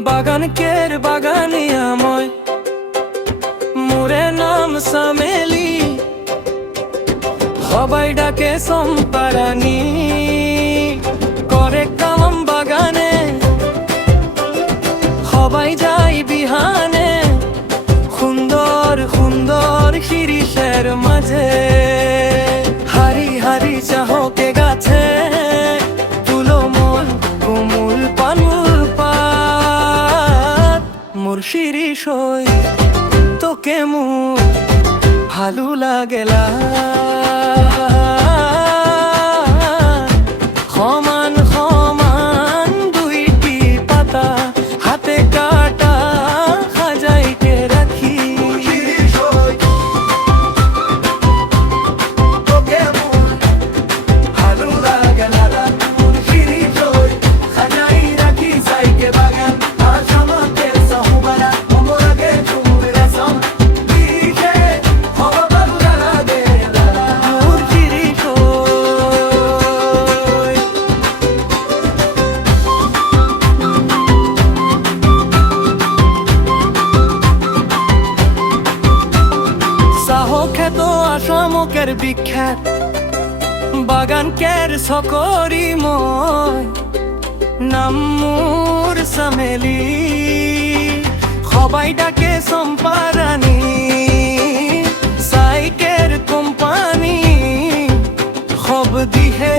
বাগানকের বাগানিয়াময় মোরে নাম সামেলি, সবাই ডাকে সম্পারানি। করে কাম বাগানে সবাই যাই বিহানে, সুন্দর সুন্দর শিরিষের মাঝে হারি হারি চাহকে গাছে তুলো মন কুমুল পানুল পাত। মোর শিরিষ হই তোকে মোর ভালো লাগেলা, সমান সমান দুইটি পাতা হাতে কাটা সাজাইকে রাখি। ভালো লাগেলা মোর শিরিষ হই সাজাই রাখি সাইকে বাগান আসামাতে সাহুবারা মোর আগে চুমুর রেশম দিশে হওয়া ভালো লাগেলা মোর শিরিষ হই। সাহকে তো আসামকের বিখ্যাত বাগানকের সকরি মই নাম মোর সামেলি, সবাই ডাকে সম্পারানি। সাইকের কোম্পানি সব দিহে